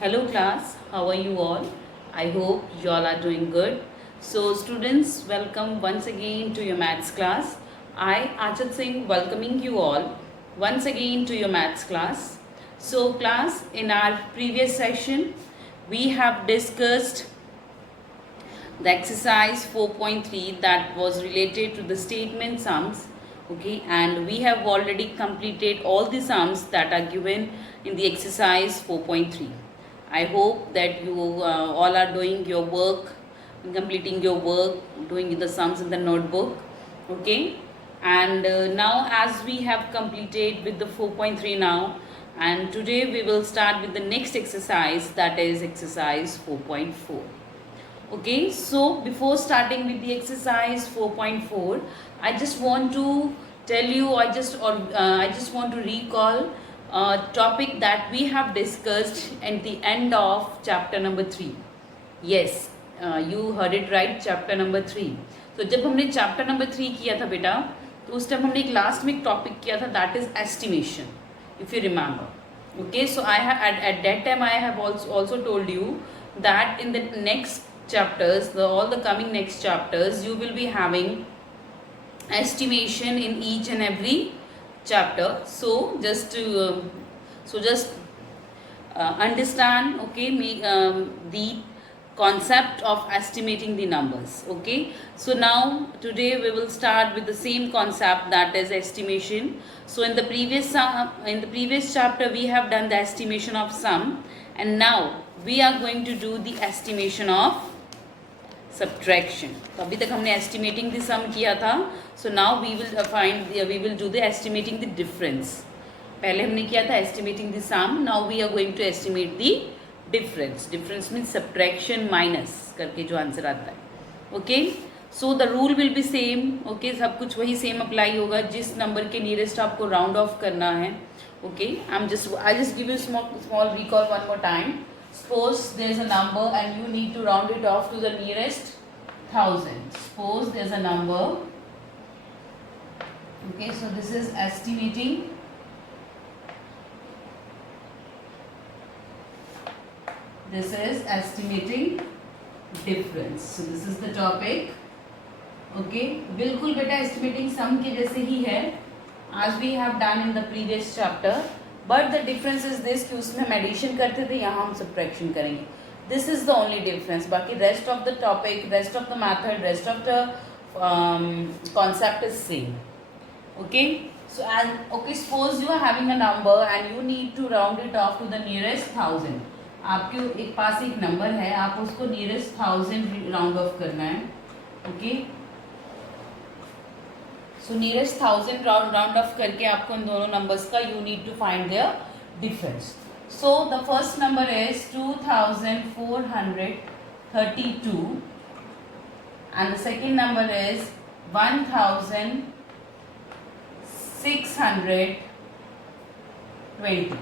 Hello class, how are you all? I hope you all are doing good. So students, welcome once again to your maths class. I, Achit Singh, welcoming you all once again to your maths class. So class, in our previous session, we have discussed the exercise 4.3 that was related to the statement sums, okay, and we have already completed all the sums that are given in the exercise 4.3. I hope that you all are doing your work, completing your work, doing the sums in the notebook, okay. And now as we have completed with the 4.3 now, and today we will start with the next exercise, that is exercise 4.4. Okay, so before starting with the exercise 4.4, I just want to tell you, I just want to recall a topic that we have discussed at the end of chapter number 3. Yes, you heard it right, chapter number 3. तो जब हमने chapter number 3 किया था बेटा, तो उस time हमने एक लास्ट में एक टॉपिक किया था, that is estimation, if you remember. Okay, so I have at that time I have also told you that in the next chapters, all the coming next chapters, you will be having estimation in each and every chapter. So just understand, okay, the concept of estimating the numbers. Okay, so now today we will start with the same concept, that is estimation. So in the previous chapter we have done the estimation of sum, and now we are going to do the estimation of subtraction. तो अभी तक हमने estimating the sum किया था. So now we will do the estimating the difference. पहले हमने किया था estimating the sum. Now we are going to estimate the difference. Difference means subtraction minus करके जो आंसर आता है. Okay, so the rule will be same. Okay, सब कुछ वही same apply होगा. जिस नंबर के nearest आपको round off करना है. Okay, I just give you small recall one more time. Suppose there is a number and you need to round it off to the nearest 1000. Suppose there is a number. Okay, so this is estimating difference. So this is the topic. Okay, बिल्कुल बेटा estimating sum के जैसे ही है, as we have done in the previous chapter, but the difference is this कि उसमें हम addition करते थे, यहाँ हम subtraction करेंगे. This is the only difference. बाकी rest of the topic, rest of the method, rest of the concept is same. Okay, so suppose you are having a number and you need to round it off to the nearest 1000. आपके एक पास एक number है, आप उसको nearest 1000 round off करना है. Okay, so nearest 1000 round off करके आपको इन दोनों नंबर्स का you need to find their difference. So the first number is 2432 and the second number is 1620.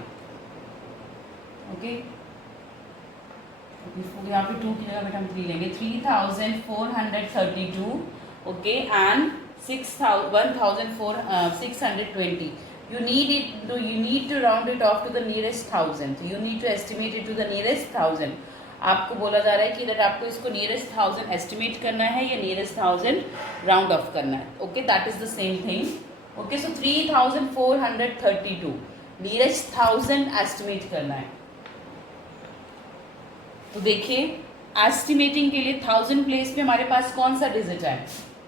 Okay, यहाँ पे 2 की जगह बेटा हम 3 लेंगे. 3432, okay, and 1620. You need to round it off to the nearest 1000. You need to estimate it to the nearest 1000. आपको बोला जा रहा है कि इधर आपको इसको nearest 1000 estimate करना है या nearest 1000 round off करना है. Okay, that is the same thing. Okay, so 3432 nearest 1000 estimate करना है. तो देखिए, एस्टिमेटिंग के लिए 1000 प्लेस पे हमारे पास कौन सा डिजिट है.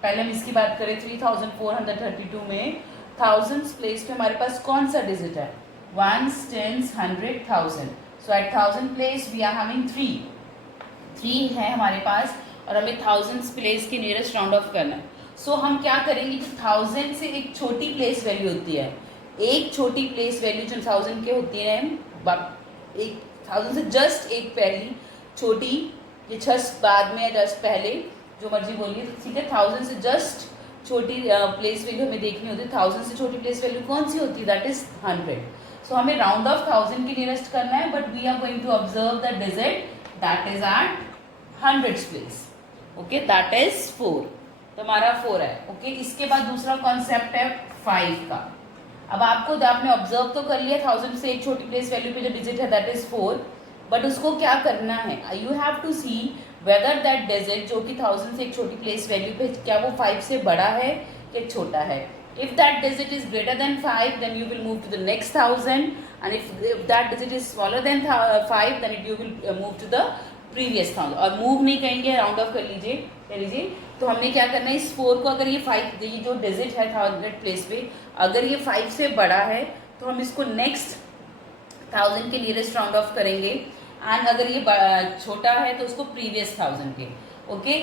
पहले हम इसकी बात करें. 3432 में 1000 प्लेस पे हमारे पास कौन सा डिजिट है. 1s, 10s, 100, 1000. So at 1000 place we are having 3 है हमारे पास, और हमें 1000 प्लेस के नियरेस्ट राउंड ऑफ करना है. सो हम क्या करेंगे कि 1000 से एक छोटी प्लेस वैल्यू होती है, एक छोटी प्लेस वैल्यू जो 1000 के होती है, एक 1000 से जस्ट एक पहली छोटी, ये जस्ट बाद में या जस्ट पहले, जो मर्जी बोलिए, ठीक है. 1000 से जस्ट छोटी प्लेस वैल्यू हमें देखनी होती है. 1000 से छोटी प्लेस वैल्यू कौन सी होती है, दैट इज 100. सो हमें राउंड ऑफ 1000 के नियरेस्ट करना है, but we are going to observe the digit that is at 100 place. Okay, that is 4. तो हमारा 4 है. ओके, इसके बाद दूसरा कॉन्सेप्ट है 5 का. अब आपने ऑब्जर्व तो कर लिया 1000 से एक छोटी प्लेस वैल्यू पे जो डिजिट है दैट इज 4. बट उसको क्या करना है, you have to see whether that digit जो कि 1000 से एक छोटी प्लेस वैल्यू पे, क्या वो 5 से बड़ा है या छोटा है. If that digit is greater than 5, then you will move to the next 1000, and if that digit is smaller than 5, then you will move to the previous 1000. और move नहीं कहेंगे, राउंड ऑफ कर लीजिए. तो हमने क्या करना है, इस 4 को, अगर ये 5, ये जो डिजिट है 1000 प्लेस पे, अगर ये 5 से बड़ा है तो हम इसको नेक्स्ट 1000 के नियरेस्ट राउंड ऑफ करेंगे, एंड अगर ये छोटा है तो उसको प्रीवियस 1000 के. ओके,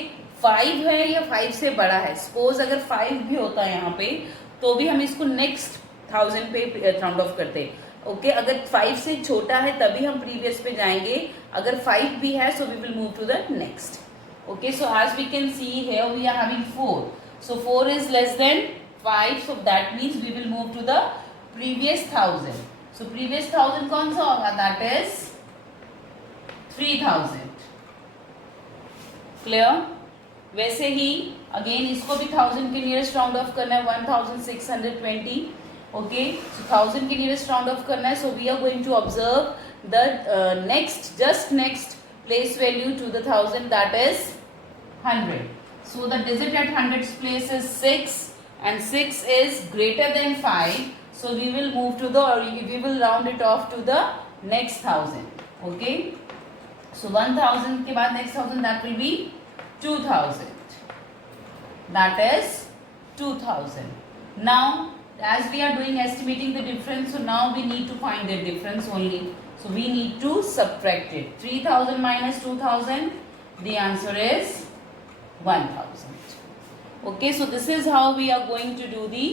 5 है या 5 से बड़ा है, सपोज अगर 5 भी होता है यहाँ पे तो भी हम इसको नेक्स्ट 1000 पे राउंड ऑफ करते. ओके, अगर 5 से छोटा है तभी हम प्रीवियस पे जाएंगे, अगर 5 भी है so we will move to the next. Okay, so as we can see here we are having 4, so 4 is less than 5, so that means we will move to the previous 1000. So previous 1000 कौन सा होगा, that is 3000. Clear. वैसे ही again इसको भी 1000 के nearest round off करना है, 1620. Okay, so 1000 के नियरेस्ट राउंड ऑफ करना है, so we are going to observe the next, just next place value to the 1000, that is 100. So the digit at 100 place is 6 and 6 is greater than 5, so we will move to the, or we will round it off to the next 1000. Okay, so 1000 के बाद next 1000, that will be 2000. That is 2000. Now as we are doing estimating the difference, so now we need to find the difference only, so we need to subtract it. 3000 minus 2000, the answer is 1000. Okay, so this is how we are going to do the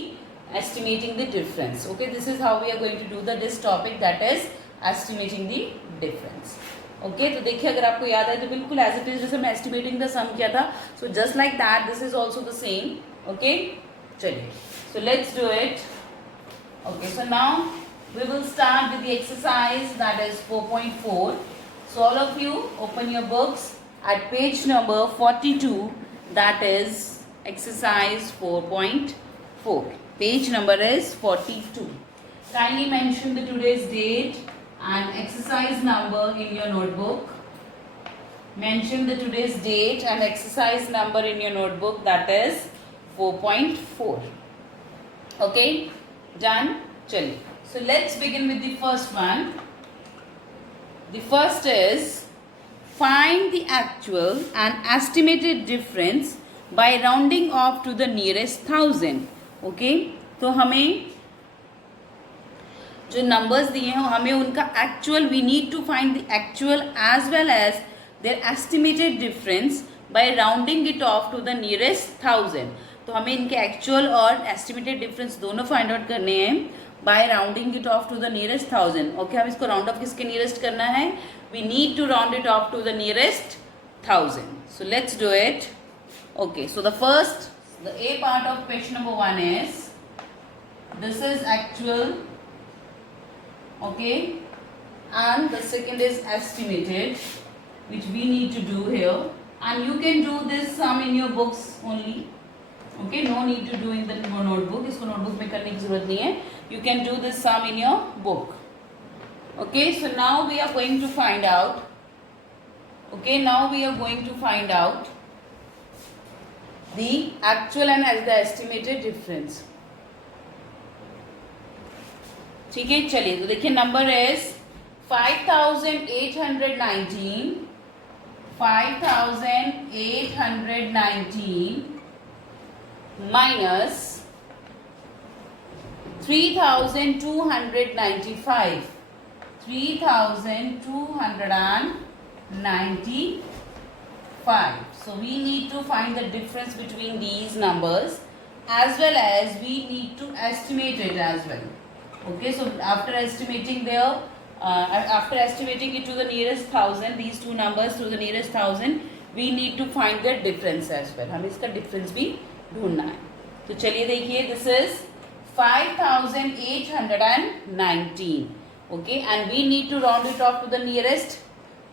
estimating the difference. Okay, this is how we are going to do this topic, that is estimating the difference. Okay, तो देखिए अगर आपको याद है तो बिल्कुल as it is जैसे मैं एस्टिमेटिंग द सम किया था, so just like that this is also the same. Okay, चलिए, so let's do it. Okay, so now we will start with the exercise that is 4.4. So all of you open your books at page number 42, that is exercise 4.4. page number is 42. kindly mention the today's date and exercise number in your notebook. Mention the today's date and exercise number in your notebook, that is 4.4. okay, done. Chaliye, so let's begin with the first one. The first is find the actual and estimated difference by rounding off to the nearest 1000. ओके, तो हमें जो नंबर्स दिए हैं हमें उनका actual, we need to find the actual as well as their estimated difference by rounding it off to the nearest 1000. तो हमें इनके एक्चुअल और एस्टिमेटेड डिफरेंस दोनों फाइंड आउट करने हैं by rounding it off to the nearest 1000. Okay, हम इसको round off किसके नियरेस्ट करना है, we need to round it off to the nearest 1000. So let's do it. Okay, so the first, the A part of question number 1 is, this is actual, okay, and the second is estimated, which we need to do here, and you can do this sum in your books only. Okay, no need to do in the notebook, इसको notebook में करने की जरूरत नहीं है, you can do this sum in your book. Okay, so now we are going to find out, okay, now we are going to find out the actual and as the estimated difference. ठीक है, चलिए, तो देखिए number is 5819 minus 3295. 3295. So we need to find the difference between these numbers as well as we need to estimate it as well. Okay, so after estimating it to the nearest 1000, these two numbers to the nearest 1000, we need to find the difference as well. हमें इसका difference भी ढूंढना है. तो चलिए देखिए, this is 5819. Okay, and we need to round it off to the nearest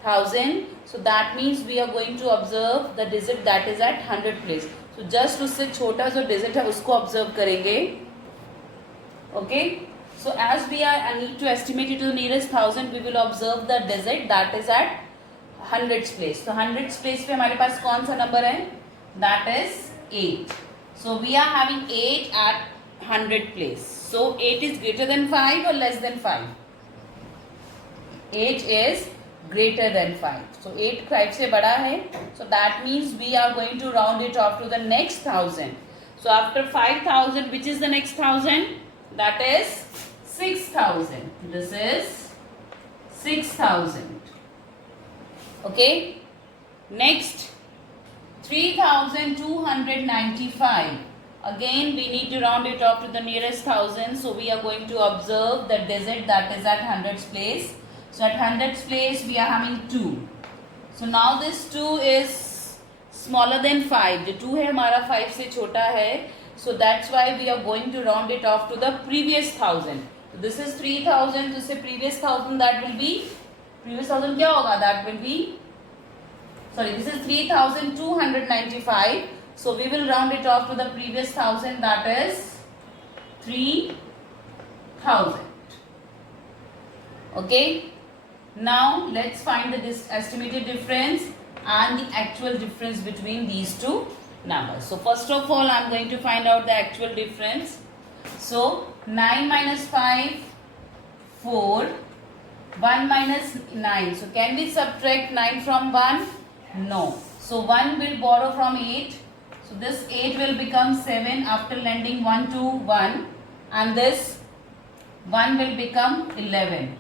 1000. So that means we are going to observe the digit that is at 100 place. So just उससे छोटा जो digit है उसको observe करेंगे. Okay, So as we are need to estimate it to the nearest thousand, we will observe the digit that is at hundreds place. So hundreds place पे हमारे पास कौन सा number है? That is 8. So we are having 8 at 100 place. So 8 is greater than 5 or less than 5? 8 is greater than 5. So 8 5 से बड़ा है. So that means we are going to round it off to the next 1000. So after 5000, which is the next 1000? That is 6000. This is 6000. Okay. Next 3295. Again we need to round it off to the nearest thousand. So we are going to observe the digit that is at hundreds place. So at hundreds place we are having 2. So now this 2 is smaller than 5. The 2 है हमारा 5 से छोटा है. So that's why we are going to round it off to the previous 1000. So this is 3000. तो इससे previous 1000 that will be, previous 1000 क्या होगा? That will be, sorry, this is 3295. So we will round it off to the previous 1000, that is 3000. Okay. Now let's find the estimated difference and the actual difference between these two numbers. So first of all, I am going to find out the actual difference. So 9 minus 5, 4, 1 minus 9. So can we subtract 9 from 1? No. So 1 will borrow from 8. So this 8 will become 7 after lending 1 to 1, and this 1 will become 11.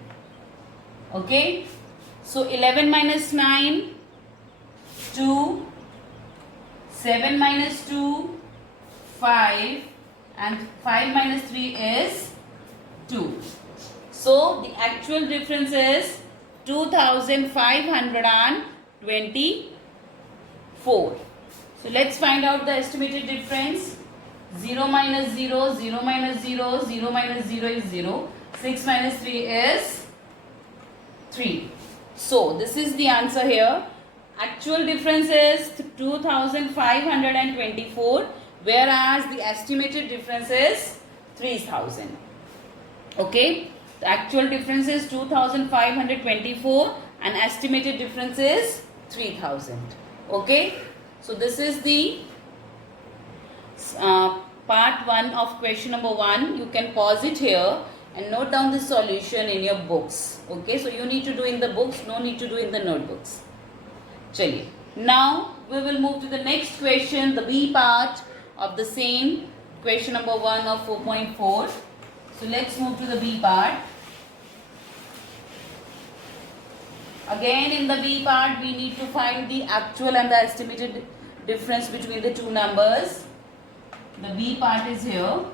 Okay. So 11 minus 9, 2, 7 minus 2, 5, and 5 minus 3 is 2. So the actual difference is 2524. So let's find out the estimated difference. 0 minus 0, 0 minus 0, 0 minus 0 is 0. 6 minus 3 is 3. So this is the answer here. Actual difference is 2524, whereas the estimated difference is 3000. Okay. The actual difference is 2524 and estimated difference is 3000. Okay. So this is the part 1 of question number 1. You can pause it here and note down the solution in your books. Okay. So you need to do in the books, no need to do in the notebooks. Chaliye. Now we will move to the next question, the B part of the same question number 1 of 4.4. So let's move to the B part. Again in the B part we need to find the actual and the estimated difference between the two numbers. The B part is here,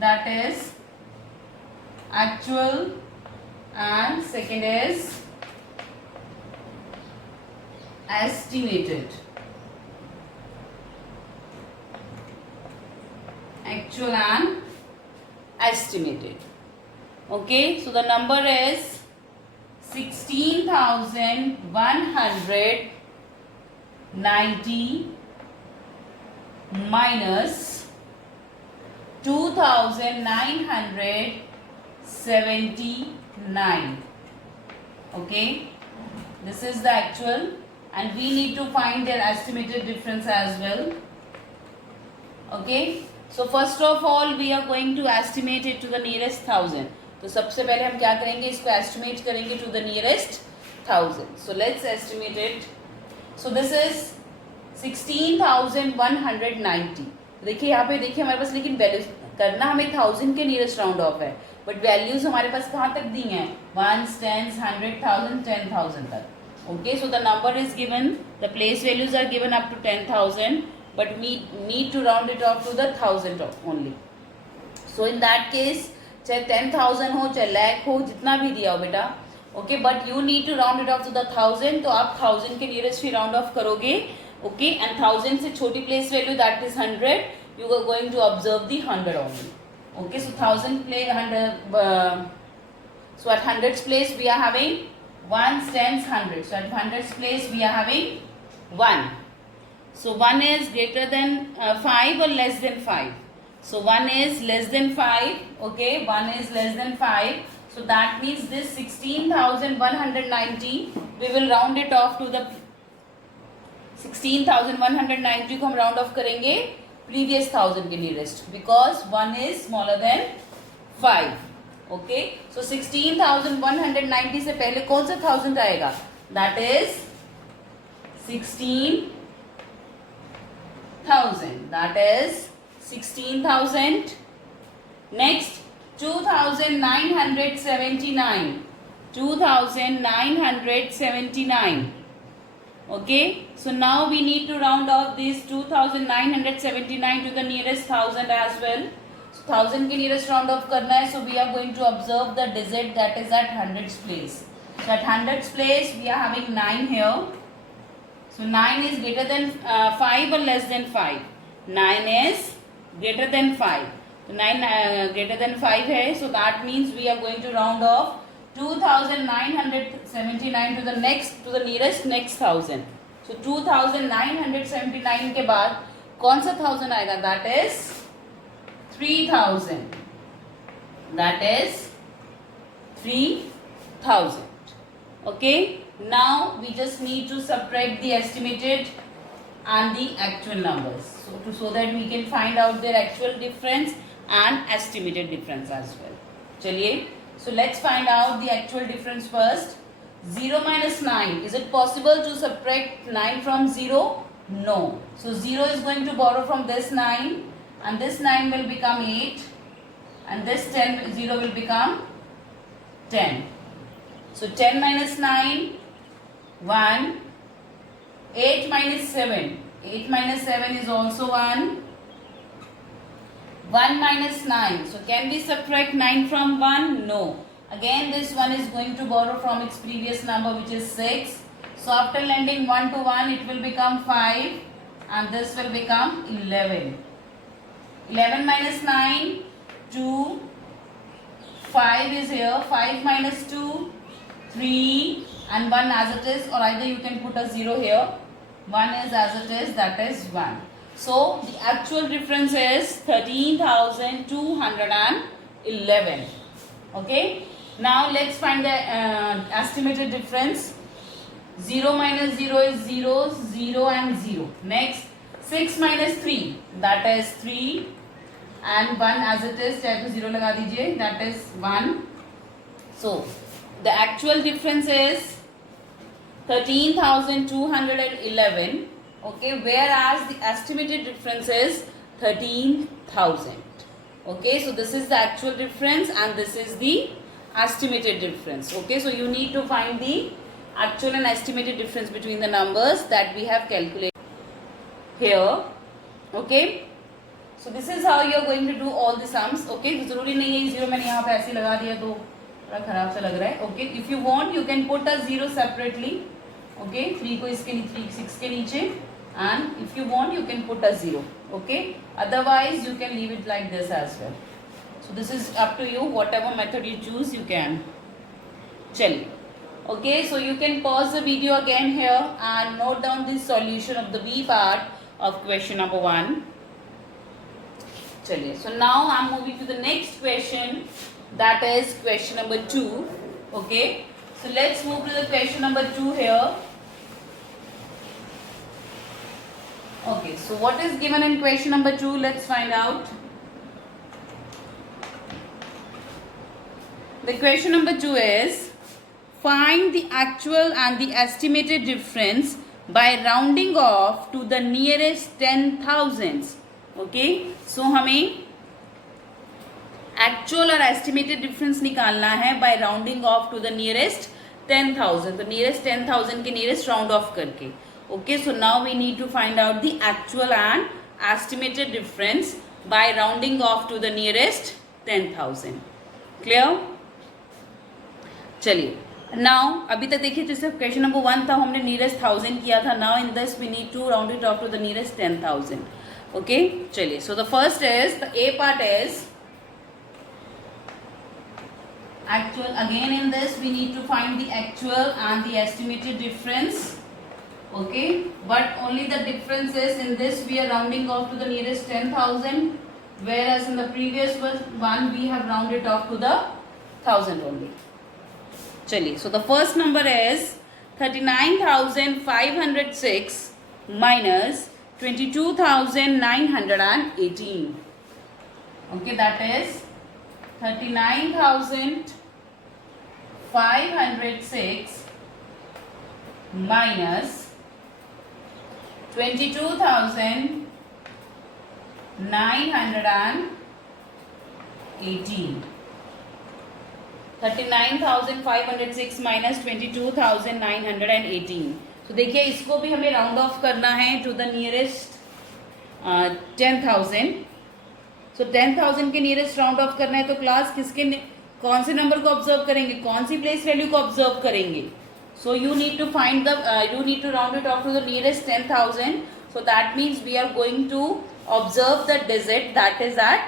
that is actual and second is estimated. Actual and estimated. Okay, so the number is 16,190 minus 2,979. Okay, this is the actual and we need to find their estimated difference as well. Okay, so first of all we are going to estimate it to the nearest 1000. तो सबसे पहले हम क्या करेंगे, इसको estimate करेंगे to the nearest 1000. So let's estimate it. So this is 16,190. देखिए यहाँ पे देखिए हमारे पास लेकिन वैल्यूज करना हमें 1000 के नियरेस्ट राउंड ऑफ है, बट वैल्यूज हमारे पास कहाँ तक दी हैं, 1s, 10s, 100,000, 10,000 तक. Okay, so the number is given, the place values are given up to 10,000, but we need to round it off to the 1000 only. So in that case, चाहे 10,000 हो चाहे lakh हो, जितना भी दिया हो बेटा, okay, but you need to round it off to the 1000. तो आप 1000 के नियरेस्ट ही राउंड ऑफ करोगे. ओके, एंड 1000 से छोटी place value that is 100, you are going to observe the 100 only. Okay, so 1000 play 100. So at 100s place we are having 1s, 10s, 100. So at 100s place we are having 1. So 1 is greater than 5 or less than 5. So 1 is less than 5. Okay, 1 is less than 5. So that means this 16,190 we will round it off to the 16,190 को हम round off करेंगे previous 1000 के nearest because 1 is smaller than 5. Okay, so 16,190 से पहले कौन सा 1000 आएगा? That is 16,000. That is 16,000. Next 2,979. 2,979. Okay, so now we need to round off this 2,979 to the nearest 1000 as well. So 1000 के nearest round off करना है. So we are going to observe the digit that is at hundreds place. So at hundreds place we are having 9 here. So 9 is greater than 5 or less than 5? 9 is greater than 5. So 9 greater than 5 है. So that means we are going to round off 2,979 to the nearest next 1000. So 2,979 के बाद कौन सा 1000 आएगा? That is 3,000. That is 3,000. Okay. Now we just need to subtract the estimated and the actual numbers. So that we can find out their actual difference and estimated difference as well. चलिए. So let's find out the actual difference first. 0 minus 9. Is it possible to subtract 9 from 0? No. So 0 is going to borrow from this 9 and this 9 will become 8 and this 0 will become 10. So 10 minus 9, 1. 8 minus 7. 8 minus 7 is also 1. 1 minus 9. So can we subtract 9 from 1? No. Again this one is going to borrow from its previous number which is 6. So after lending 1 to 1 it will become 5 and this will become 11. 11 minus 9, 2. 5 is here. 5 minus 2, 3 and 1 as it is, or either you can put a 0 here. 1 is as it is, that is 1. So the actual difference is 13,211. Okay. Now let's find the estimated difference. 0 minus 0 is 0, 0 and 0. Next 6 minus 3, that is 3 and 1 as it is, चाहे तो 0 लगा दीजिए, that is 1. So the actual difference is 13,211. Okay, whereas the estimated difference is 13,000. Okay, so this is the actual difference and this is the estimated difference. Okay, so you need to find the actual and estimated difference between the numbers that we have calculated here. Okay, so this is how you are going to do all the sums. Okay, जरूरी नहीं है 0 मैंने यहाँ पे ऐसे लगा दिया तो थोड़ा खराब सा लग रहा है. Okay, if you want you can put a 0 separately. Okay, 3 को इसके 6 के नीचे and if you want you can put a 0. Okay, otherwise you can leave it like this as well. So this is up to you, whatever method you choose you can. चलिए. Okay, so you can pause the video again here and note down the solution of the B part of question number 1. चलिए. So now I am moving to the next question, that is question number 2. Okay, so let's move to the question number 2 here. Okay, so what is given in question number 2? Let's find out. The question number 2 is, find the actual and the estimated difference by rounding off to the nearest 10,000s. Okay, so हमें actual और estimated difference निकालना है by rounding off to the nearest 10,000. तो nearest 10,000 के nearest round off करके. Okay, so now we need to find out the actual and estimated difference by rounding off to the nearest 10,000. Clear? चलिए. Now अभी तक देखिए जैसे question number 1 था हमने nearest 1000 किया था. Now in this we need to round it off to the nearest 10,000. Okay, चलिए. So the first is, the A part is actual. Again in this we need to find the actual and the estimated difference. Okay, but only the difference is in this we are rounding off to the nearest 10,000. whereas in the previous one we have rounded off to the 1000 only. चलिए, so the first number is 39,506 minus 22,918. Okay, that is 39,506 minus 22,918. 39,506 minus 22,918. तो देखिए इसको भी हमें round off करना है to the nearest 10,000. सो 10,000 के nearest round off करना है तो क्लास किसके कौन से नंबर को ऑब्जर्व करेंगे, कौन सी प्लेस वैल्यू को ऑब्जर्व करेंगे. So you need to find the you need to round it off to the nearest 10,000. So that means we are going to observe the digit that is at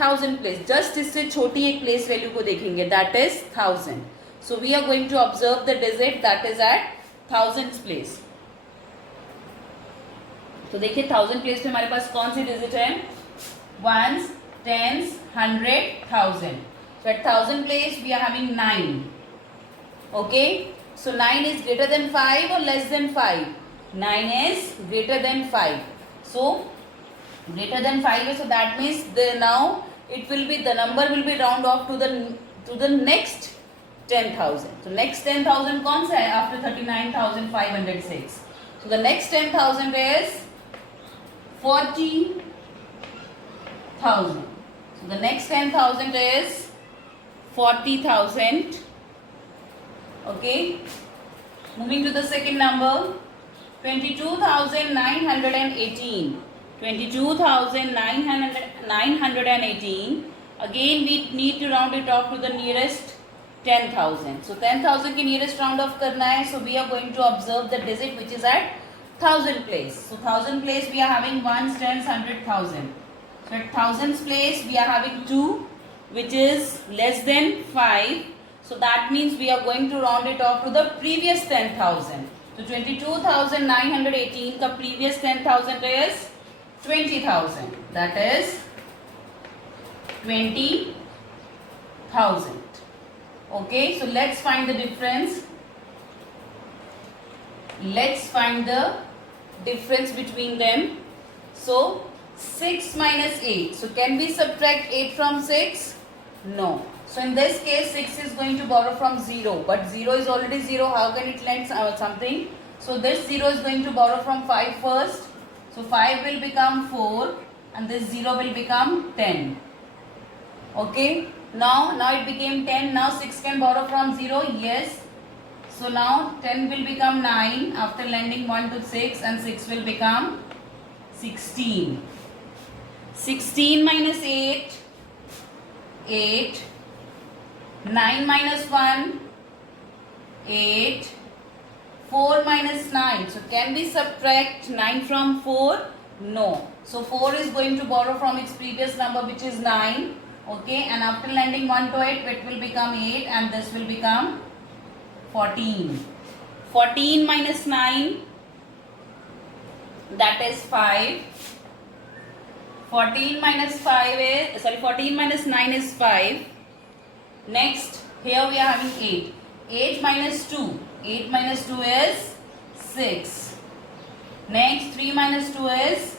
1000 place. Just इससे छोटी एक place value को देखेंगे that is 1000. So we are going to observe the digit that is at 1000 place. तो देखिए 1000 place पे हमारे पास कौन सी डिजिट है, ones, tens, 100, 1000. So at 1000 place we are having 9. Okay, so 9 is greater than 5 or less than 5? 9 is greater than 5. So greater than 5, so that means now it will be, the number will be round off to the next 10,000. So next 10,000 कौन सा है after 39,506? So the next 10,000 is 40,000. So the next 10,000 is 40,000. Okay. Moving to the second number, 22,918. 22,918. Again we need to round it off to the nearest 10,000. So 10,000 के nearest round off करना है. So we are going to observe the digit which is at 1000 place. So 1000 place we are having ones, tens, 100, 1000. So at 1000's place we are having 2 which is less than 5. So that means we are going to round it off to the previous 10,000. So 22,918 का previous 10,000 is 20,000. That is 20,000. Okay, so let's find the difference. Let's find the difference between them. So 6 minus 8. So can we subtract 8 from 6? No. So in this case 6 is going to borrow from 0. But 0 is already 0. How can it lend something? So this 0 is going to borrow from 5 first. So 5 will become 4 and this 0 will become 10. Okay. Now it became 10. Now 6 can borrow from 0. Yes. So now 10 will become 9 after lending 1 to 6 and 6 will become 16. 16 minus 8, 8. 9 minus 1, 8. 4 minus 9. So can we subtract 9 from 4? No. So 4 is going to borrow from its previous number which is 9. Okay, and after lending 1 to it, it will become 8 and this will become 14. 14 minus 9, that is 5. 14 minus 9 is 5. Next, here we are having 8. 8 minus 2. 8 minus 2 is 6. Next, 3 minus 2 is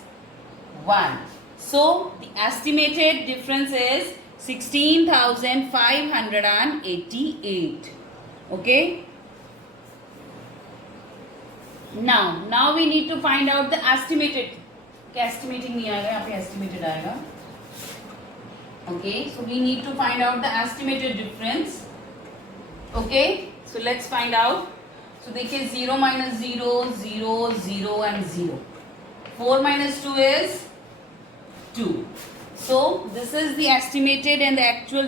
1. So, the estimated difference is 16,588. Okay. Now we need to find out the estimated. Estimating नहीं आएगा, यहाँ पे estimated आएगा. Okay. So we need to find out the estimated difference. Okay. So let's find out. So देखिए 0 minus 0, 0, 0 and 0. 4 minus 2 is 2. So this is the estimated and the actual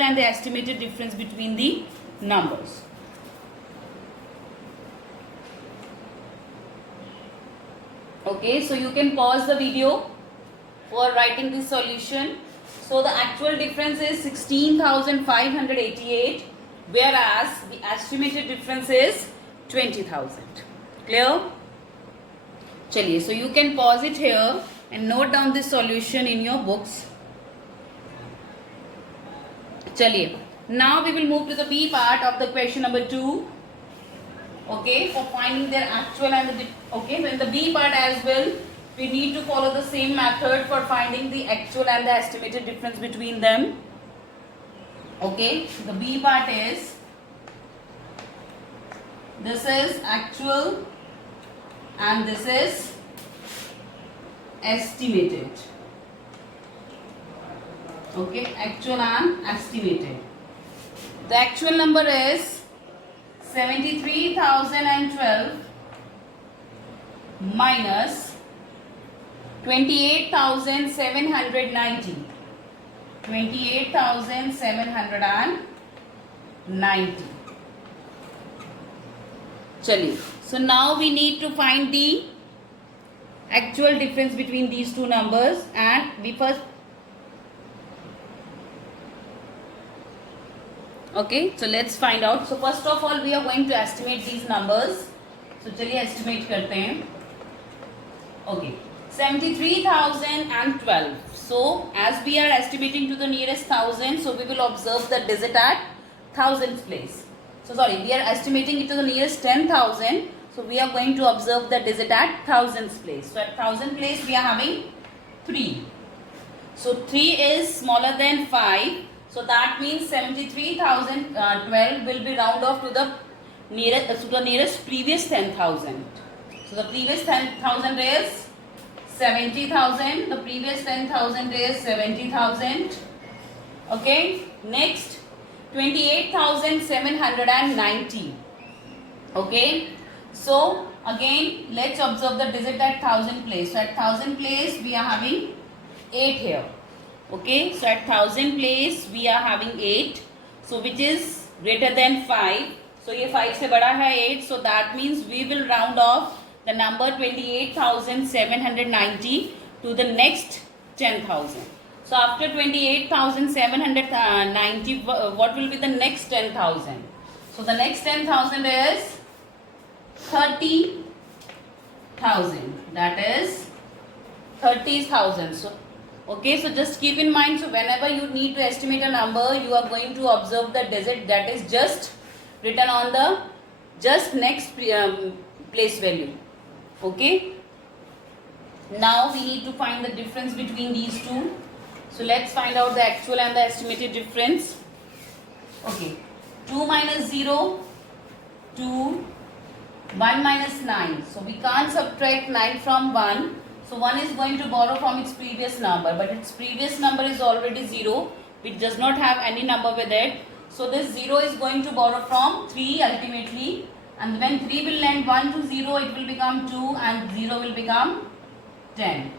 and the estimated difference between the numbers. Okay, so you can pause the video for writing this solution. So the actual difference is 16,588, whereas the estimated difference is 20,000. Clear? Chaliye, so you can pause it here and note down this solution in your books. चलिए, now we will move to the B part of the question number 2. Okay, for finding their actual and the okay, so in the B part as well, we need to follow the same method for finding the actual and the estimated difference between them. Okay, the B part is, this is actual and this is estimated. Okay, actual and estimated. The actual number is 73,012 minus 28,790. 28,790. चलिए, so now we need to find the actual difference between these two numbers, and we first, okay, so let's find out. So first of all we are going to estimate these numbers. So चलिए estimate करते हैं. Okay, 73,012. So as we are estimating to the nearest thousand, so we will observe the digit at thousands place. So sorry, we are estimating it to the nearest 10,000. So we are going to observe the digit at thousands place. So at thousand place we are having 3. So 3 is smaller than 5. So that means 73,012 will be round off to the nearest previous 10,000. So the previous 10,000 is 70,000. The previous 10,000 is 70,000. Okay. Next, 28,790. Okay. So again, let's observe the digit at thousand place. So at thousand place we are having 8 here. Okay, so at thousand place we are having 8. So which is greater than 5. So ये 5 से बड़ा है 8. So that means we will round off the number 28,790 to the next 10,000. So after 28,790, what will be the next 10,000? So the next 10,000 is 30,000. That is 30,000. So okay, so just keep in mind, so whenever you need to estimate a number, you are going to observe the digit that is just written on the just next place value. Okay. Now we need to find the difference between these two. So let's find out the actual and the estimated difference. Okay. 2 minus 0, 2, 1 minus 9. So we can't subtract 9 from 1. So 1 is going to borrow from its previous number, but its previous number is already 0, which does not have any number with it. So this 0 is going to borrow from 3 ultimately, and when 3 will lend 1 to 0, it will become 2 and 0 will become 10.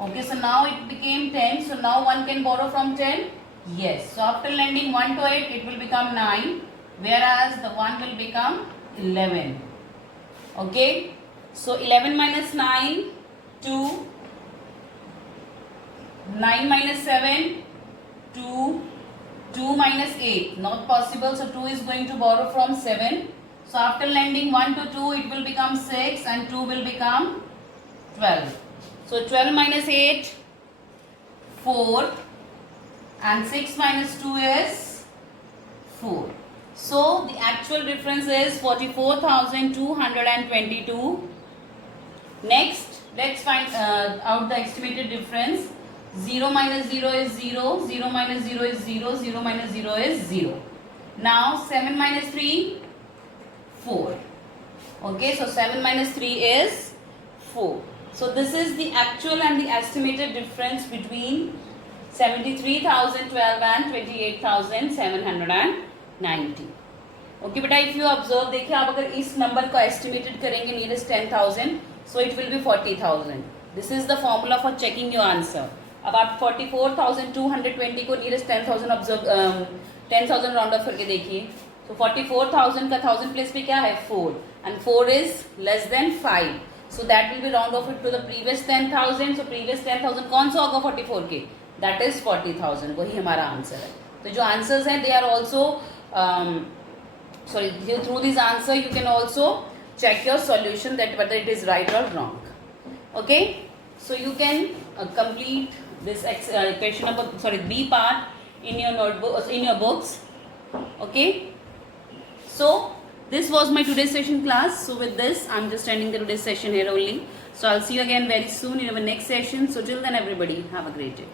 Okay, so now it became 10. So now 1 can borrow from 10? Yes. So after lending 1 to it, it will become 9, whereas the 1 will become 11. Okay, so 11 minus 9, 2, 9 minus 7, 2, 2 minus 8, not possible, so 2 is going to borrow from 7. So after lending 1 to 2, it will become 6 and 2 will become 12. So 12 minus 8, 4, and 6 minus 2 is 4. So the actual difference is 44,222. Next, let's find out the estimated difference. 0 minus 0 is 0, 0 minus 0 is 0, 0 minus 0 is 0. Now 7 minus 3, 4. Okay, so 7 minus 3 is 4. So this is the actual and the estimated difference between 73,012 and 28,790. Okay, but if you observe, देखिए आप अगर इस number को estimated करेंगे nearest 10,000, so it will be 40,000. This is the formula for checking your answer. अब आप 44,220 को nearest 10,000 observe 10,000 round off करके देखिए. So 44,000 का 1000 place पे क्या है 4 and 4 is less than 5. So that will be round off it to the previous 10,000. So previous 10,000 कौन सा होगा 44 के? That is 40,000. वही हमारा आंसर है. तो जो आंसर्स हैं they are also sorry, through this answer you can also check your solution that whether it is right or wrong. Okay, so you can complete this question number B part in your notebook, in your books. Okay. So this was my today's session class. So with this, I'm just ending the today's session here only. So I'll see you again very soon in our next session. So till then, everybody, have a great day.